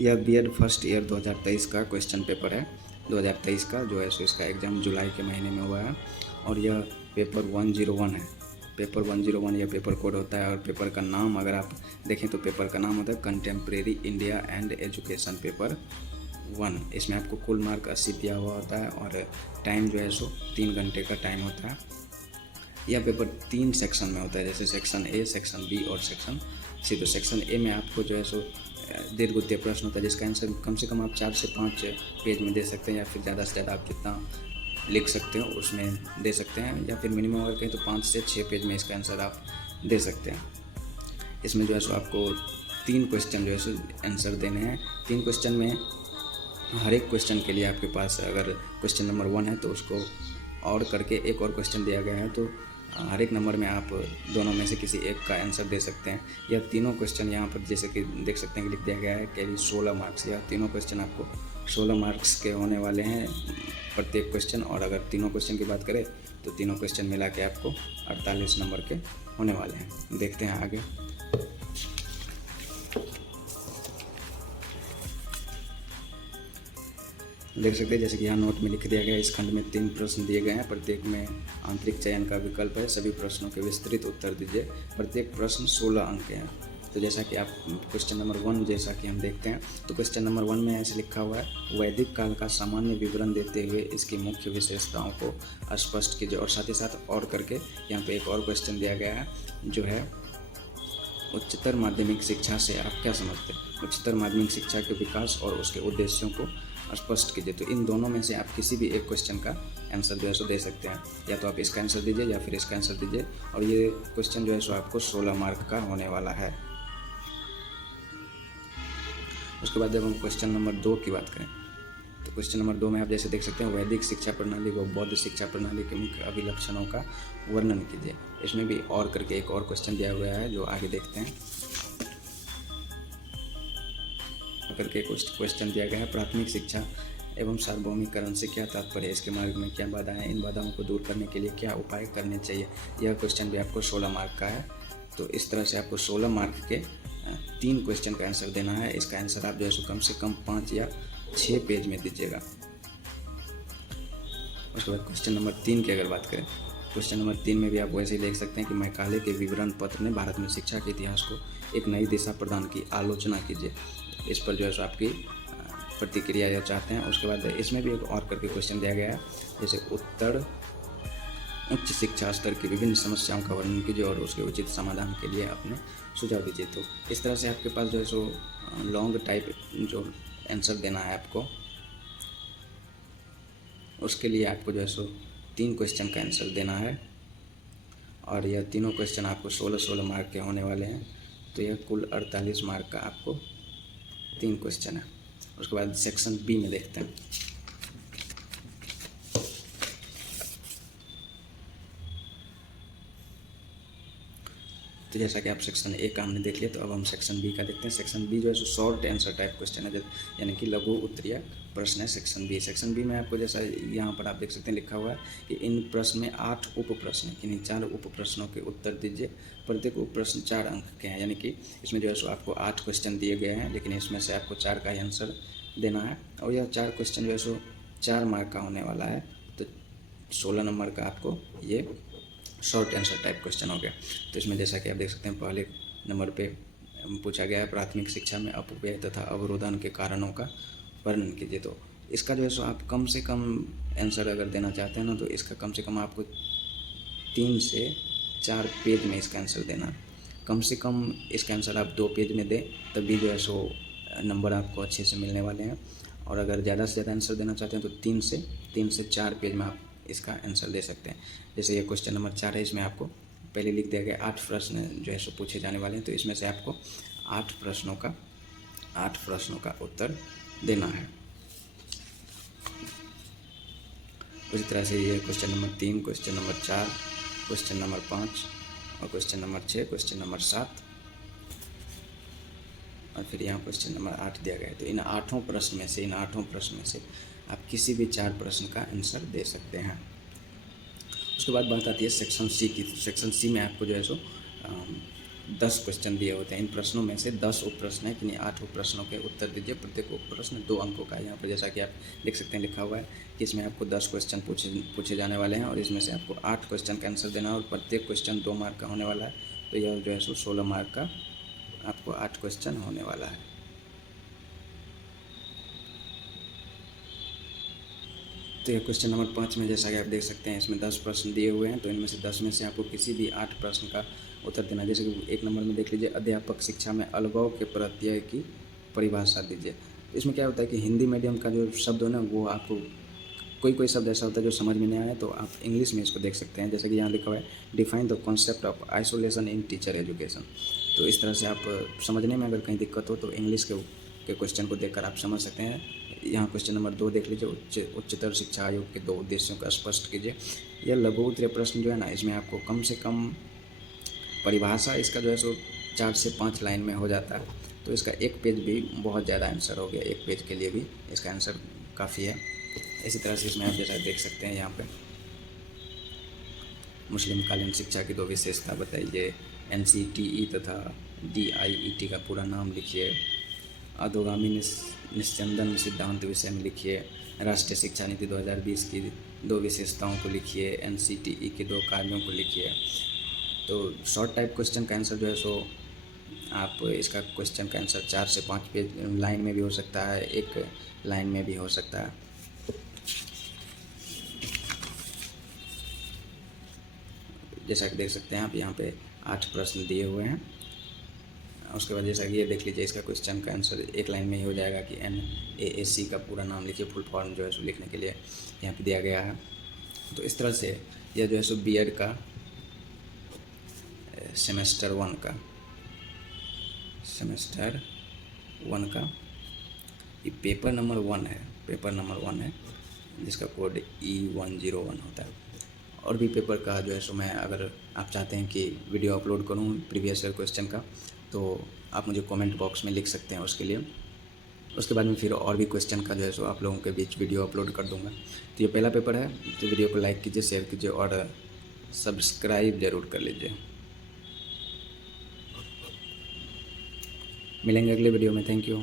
यह BEd first year 2023 का question paper है। 2023 का जो है सो इसका एग्ज़ाम जुलाई के महीने में हुआ है और यह पेपर 101 है। पेपर 101 यह पेपर कोड होता है और पेपर का नाम अगर आप देखें तो पेपर का नाम होता है contemporary India and education paper 1। इसमें आपको कुल मार्क 80 दिया हुआ होता है और टाइम जो है सो 3 घंटे का टाइम होता है। यह पेपर 3 सेक्शन में होता है, जैसे सेक्शन ए, सेक्शन बी और सेक्शन सी। तो सेक्शन ए में आपको जो है सो दीर्घ उत्तीय प्रश्न होता है जिसका आंसर कम से कम आप 4 से 5 पेज में दे सकते हैं या फिर ज़्यादा से ज़्यादा आप जितना लिख सकते हो उसमें दे सकते हैं, या फिर मिनिमम अगर कहें तो 5 से 6 पेज में इसका आंसर आप दे सकते हैं। इसमें जो है सो आपको 3 क्वेश्चन जो है सो आंसर देने हैं। 3 क्वेश्चन में हर एक क्वेश्चन के लिए आपके पास अगर क्वेश्चन नंबर 1 है तो उसको और करके एक और क्वेश्चन दिया गया है, तो हर एक नंबर में आप दोनों में से किसी एक का आंसर दे सकते हैं। यह तीनों क्वेश्चन यहाँ पर जैसे कि देख सकते हैं कि लिख दिया गया है कैरी 16 मार्क्स। यह तीनों क्वेश्चन आपको 16 मार्क्स के होने वाले हैं प्रत्येक क्वेश्चन, और अगर तीनों क्वेश्चन की बात करें तो तीनों क्वेश्चन मिला के आपको 48 नंबर के होने वाले हैं। देखते हैं आगे। देख सकते हैं जैसे कि यहाँ नोट में लिख दिया गया है, इस खंड में 3 प्रश्न दिए गए हैं, प्रत्येक में आंतरिक चयन का विकल्प है। सभी प्रश्नों के विस्तृत उत्तर दीजिए। प्रत्येक प्रश्न 16 अंक के हैं। तो जैसा कि आप क्वेश्चन नंबर 1 जैसा कि हम देखते हैं तो क्वेश्चन नंबर 1 में ऐसे लिखा हुआ है, वैदिक काल का सामान्य विवरण देते हुए इसकी मुख्य विशेषताओं को स्पष्ट कीजिए। और साथ ही साथ और करके यहाँ पे एक और क्वेश्चन दिया गया है जो है, उच्चतर माध्यमिक शिक्षा से आप क्या समझते हैं? उच्चतर माध्यमिक शिक्षा के विकास और उसके उद्देश्यों को स्पष्ट कीजिए। तो इन दोनों में से आप किसी भी एक क्वेश्चन का आंसर जो है सो दे सकते हैं, या तो आप इसका आंसर दीजिए या फिर इसका आंसर दीजिए। और ये क्वेश्चन जो है सो आपको 16 मार्क का होने वाला है। उसके बाद जब हम क्वेश्चन नंबर 2 की बात करें तो क्वेश्चन नंबर 2 में आप जैसे देख सकते हैं, वैदिक शिक्षा प्रणाली व बौद्ध शिक्षा प्रणाली के मुख्य अभिलक्षणों का वर्णन कीजिए। इसमें भी और करके एक और क्वेश्चन दिया हुआ है जो आगे देखते हैं। करके क्वेश्चन दिया गया है, प्राथमिक शिक्षा एवं सार्वभौमिकरण से क्या तात्पर्य है? इसके मार्ग में क्या बाधाएं हैं? इन बाधाओं को दूर करने के लिए क्या उपाय करने चाहिए? यह क्वेश्चन भी आपको 16 मार्क का है। तो इस तरह से आपको 16 मार्क के 3 क्वेश्चन का आंसर देना है। इसका आंसर आप जो है सो कम से कम 5 या 6 पेज में दीजिएगा। उसके बाद क्वेश्चन नंबर 3 की अगर बात करें, क्वेश्चन नंबर 3 में भी आप वैसे ही देख सकते हैं कि मैकाले के विवरण पत्र ने भारत में शिक्षा के इतिहास को एक नई दिशा प्रदान की, आलोचना कीजिए। इस पर जो है सो आपकी प्रतिक्रिया या चाहते हैं। उसके बाद इसमें भी एक और करके क्वेश्चन दिया गया है, जैसे उच्च शिक्षा स्तर की विभिन्न समस्याओं का वर्णन कीजिए और उसके उचित समाधान के लिए अपने सुझाव दीजिए। तो इस तरह से आपके पास जो है सो लॉन्ग टाइप जो आंसर देना है आपको, उसके लिए आपको जो है सो 3 क्वेश्चन का आंसर देना है और यह तीनों क्वेश्चन आपको 16-16 मार्क के होने वाले हैं। तो यह कुल 48 मार्क का आपको 3 क्वेश्चन है। उसके बाद सेक्शन बी में देखते हैं। तो जैसा कि आप सेक्शन ए का हमने देख लिया, तो अब हम सेक्शन बी का देखते हैं। सेक्शन बी जो है so short answer type question है, यानी कि लघु उत्तरीय प्रश्न है सेक्शन बी। सेक्शन बी में आपको जैसा यहाँ पर आप देख सकते हैं लिखा हुआ है कि इन प्रश्न में 8 उप प्रश्न हैं, किन्हीं 4 उप प्रश्नों के उत्तर दीजिए। प्रत्येक उप प्रश्न 4 अंक के हैं, यानी कि इसमें जो है सो आपको 8 क्वेश्चन दिए गए हैं, लेकिन इसमें से आपको 4 का ही आंसर देना है। और यह 4 क्वेश्चन जो है सो 4 मार्क का होने वाला है। तो 16 नंबर का आपको ये शॉर्ट आंसर टाइप क्वेश्चन हो गया। तो इसमें जैसा कि आप देख सकते हैं, पहले नंबर पे पूछा गया है, प्राथमिक शिक्षा में अपव्यय तथा अवरोधन के कारणों का वर्णन कीजिए। तो इसका जो है सो आप कम से कम आंसर अगर देना चाहते हैं ना, तो इसका कम से कम आपको 3 से 4 पेज में इसका आंसर देना। कम से कम इसका आंसर आप 2 पेज में दें, तभी जो है सो नंबर आपको अच्छे से मिलने वाले हैं। और अगर ज़्यादा से ज़्यादा आंसर देना चाहते हैं तो 3 से 4 पेज में आप इसका आंसर दे सकते हैं। जैसे ये क्वेश्चन नंबर 4 है, इसमें आपको पहले लिख दिया गया 8 प्रश्न जो है सो पूछे जाने वाले हैं। तो इसमें से आपको 8 प्रश्नों का उत्तर देना है। उसी तरह से ये question number 3, question number 4, question number 5 और क्वेश्चन नंबर 6, क्वेश्चन नंबर 7 और फिर यहाँ क्वेश्चन नंबर 8 दिया गया है। तो इन 8 प्रश्न में से आप किसी भी 4 प्रश्न का आंसर दे सकते हैं। उसके बाद बात आती है सेक्शन सी की। सेक्शन सी में आपको जो है सो 10 क्वेश्चन दिए होते हैं। इन प्रश्नों में से 10 उप प्रश्न है कि नहीं 8 उप प्रश्नों के उत्तर दीजिए। प्रत्येक उप प्रश्न 2 अंकों का है। यहाँ पर जैसा कि आप देख सकते हैं लिखा हुआ है कि इसमें आपको 10 क्वेश्चन पूछे जाने वाले हैं और इसमें से आपको 8 क्वेश्चन का आंसर देना है और प्रत्येक क्वेश्चन 2 मार्क का होने वाला है। तो यह जो है सो 16 मार्क का आपको 8 क्वेश्चन होने वाला है। तो ये क्वेश्चन नंबर 5 में जैसा कि आप देख सकते हैं इसमें 10 प्रश्न दिए हुए हैं। तो इनमें से 10 में से आपको किसी भी 8 प्रश्न का उत्तर देना है। जैसे कि 1 नंबर में देख लीजिए, अध्यापक शिक्षा में अलगाव के प्रत्यय की परिभाषा दीजिए। तो इसमें क्या होता है कि हिंदी मीडियम का जो शब्द है ना वो आपको कोई समझ ऐसा होता है जो समझ में नहीं आया तो आप इंग्लिश में इसको देख सकते हैं। जैसे कि यहाँ लिखा हुआ है define the concept of isolation in teacher education. तो इस तरह से आप समझने में अगर कहीं दिक्कत हो तो इंग्लिश के क्वेश्चन को देखकर आप समझ सकते हैं। यहाँ क्वेश्चन नंबर 2 देख लीजिए, उच्चतर शिक्षा आयोग के 2 उद्देश्यों का स्पष्ट कीजिए। यह लघु उत्तरीय प्रश्न जो है ना इसमें आपको कम से कम परिभाषा इसका जो है सो 4 से 5 लाइन में हो जाता है। तो इसका एक पेज भी बहुत ज़्यादा आंसर हो गया, एक पेज के लिए भी इसका आंसर काफ़ी है। इसी तरह से इसमें आप जैसा देख सकते हैं यहाँ पे मुस्लिम कालीन शिक्षा की 2 विशेषता बताइए। NCTE तथा DIET का पूरा नाम लिखिए। अधोगामी निस्यंदन सिद्धांत विषय में लिखिए। राष्ट्रीय शिक्षा नीति 2020 की 2 विशेषताओं को लिखिए। NCTE के 2 कार्यों को लिखिए। तो शॉर्ट टाइप क्वेश्चन का आंसर जो है सो आप इसका क्वेश्चन का आंसर 4 से 5 पेज लाइन में भी हो सकता है, एक लाइन में भी हो सकता है। जैसा कि देख सकते हैं आप यहाँ पे 8 प्रश्न दिए हुए हैं। उसके बाद जैसा कि ये देख लीजिए इसका क्वेश्चन का आंसर एक लाइन में ही हो जाएगा कि NAAC का पूरा नाम लिखिए। फुल फॉर्म जो है सो लिखने के लिए यहाँ पे दिया गया है। तो इस तरह से यह जो है सो B.Ed का सेमेस्टर 1 का ये पेपर नंबर 1 है जिसका कोड E101 होता है। और भी पेपर का जो है सो मैं अगर आप चाहते हैं कि वीडियो अपलोड करूं प्रीवियस ईयर क्वेश्चन का तो आप मुझे कमेंट बॉक्स में लिख सकते हैं उसके लिए। उसके बाद में फिर और भी क्वेश्चन का जो है सो आप लोगों के बीच वीडियो अपलोड कर दूंगा। तो ये पहला पेपर है, तो वीडियो को लाइक कीजिए, शेयर कीजिए और सब्सक्राइब ज़रूर कर लीजिए। मिलेंगे अगले वीडियो में। Thank you.